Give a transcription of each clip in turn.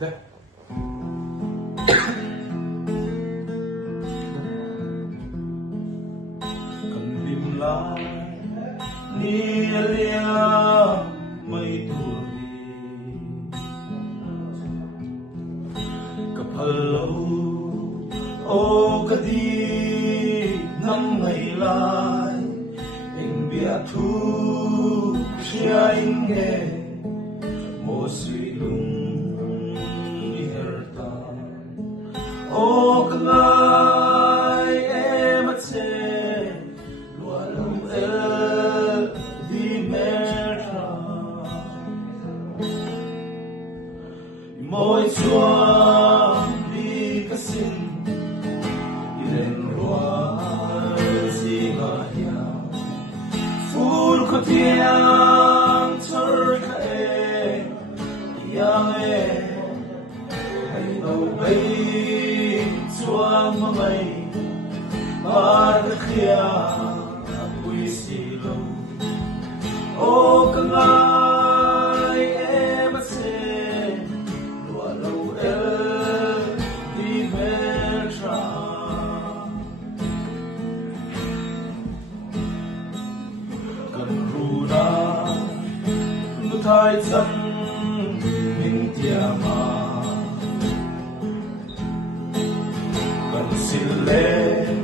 Đấy. Cần tìm lại nia lia mấy tuổi cặp lâu ô cái đi năm ngày lại anh biết thu chia anh nghe một suy lung herta ô cái ngày em mất sẽ lúa lâu el đi mera mỗi chúa đi cái xin lên lúa gì mà ya phun có tiếng thở khẽ yang hay đâu bay chuang mà mày ba cái kia quý sĩ lâu ô cái ngày em sẽ lúa lâu el đi về tra cần ru ra nu thay chân mình tia mà cần xin lên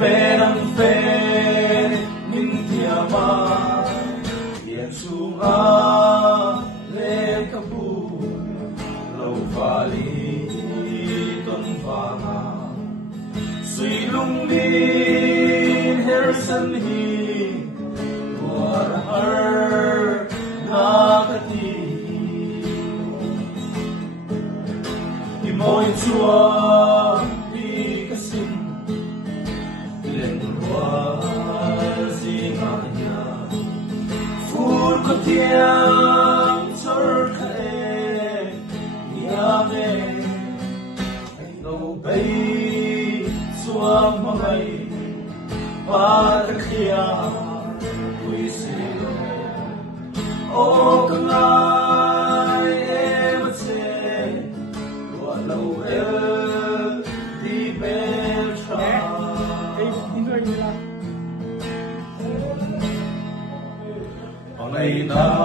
phê nắng phê mình tia mà yên xuống lên các bu lâu pha li tuần vàng suy lung đi her sân hi luar har nakati imoy chua đi cái xin lên lúa gì mà nhà phút có tiếng thở khẽ yang anh đâu bay xuống mà mày ba cái kia quý sĩ ô cái ngày em sẽ lúa lâu el đi bên tra hôm nay ta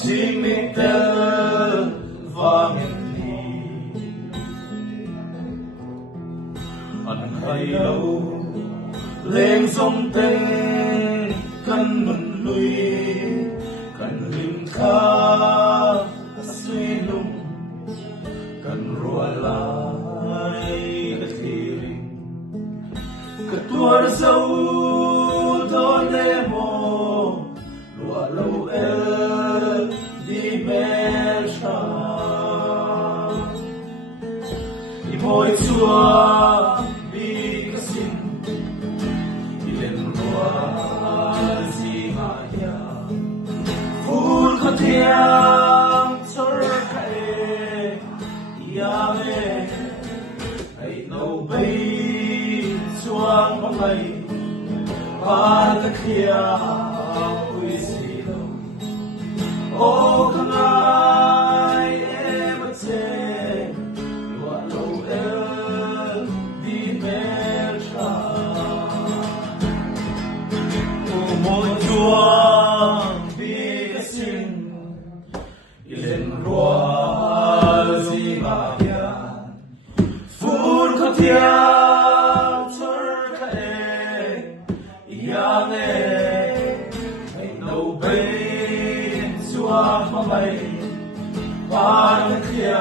chỉ mình tên và mình đi anh hay đâu lên sông tên căn mình lui căn lim kha suy lung căn rùa lại cái thiền cái tua dâu đó nemo lúa lâu el đi mẹ cha mỗi chúa đi cái xin lên lúa gì mà ya phun có tiếng thở khẽ yang hay đâu bay xuống mà mày ba cái kia quý sĩ lâu ô cái ngày em sẽ lúa lâu el đi mẹ cha ô mỗi chúa đi cái xin lên lúa gì mà ya phun có tiếng thở khẽ yang hay đâu bay xuống mà mày ba cái kia